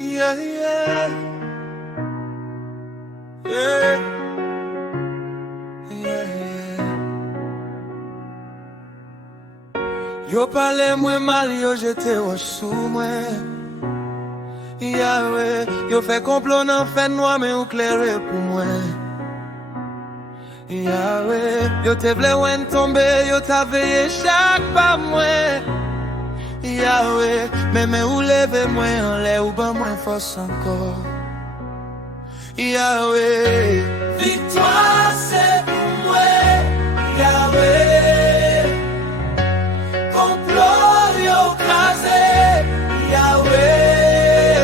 Yeah, yeah. Yeah. Yeah, yeah. Yo parle moi mal, yo jete roche sous moi. Yahweh, yo fait complot nan fait noir mais ou clairé pour moi. Yahweh, yo te vle wen tombe, yo ta veillé chaque pas moi. Yahweh, mais ou leve moi en l'air ou ban moi force encore. Yahweh, victoire c'est pour moi. Yahweh, complot yo crasé. Yahweh,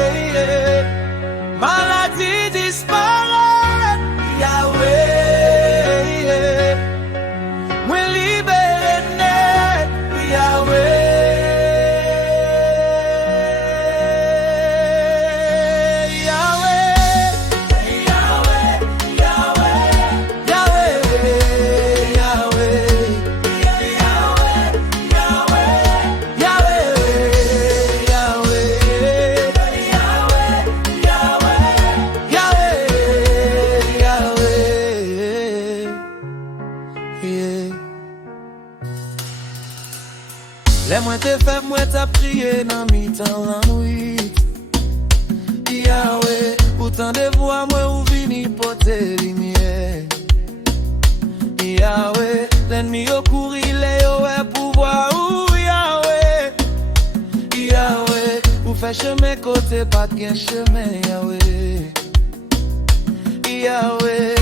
maladie disparaît. Yahweh, moi libéré net. Yahweh. Les moins te fait, moi t'as prié dans mi-temps la nuit. Yahweh, pourtant de voix, moi ou vini porter lumière. Yahweh, l'ennemi au couru, les ouais pouvoir ou Yahweh. Yahweh, ou fait chemin côté, pas de chemin, Yahweh. Yahweh.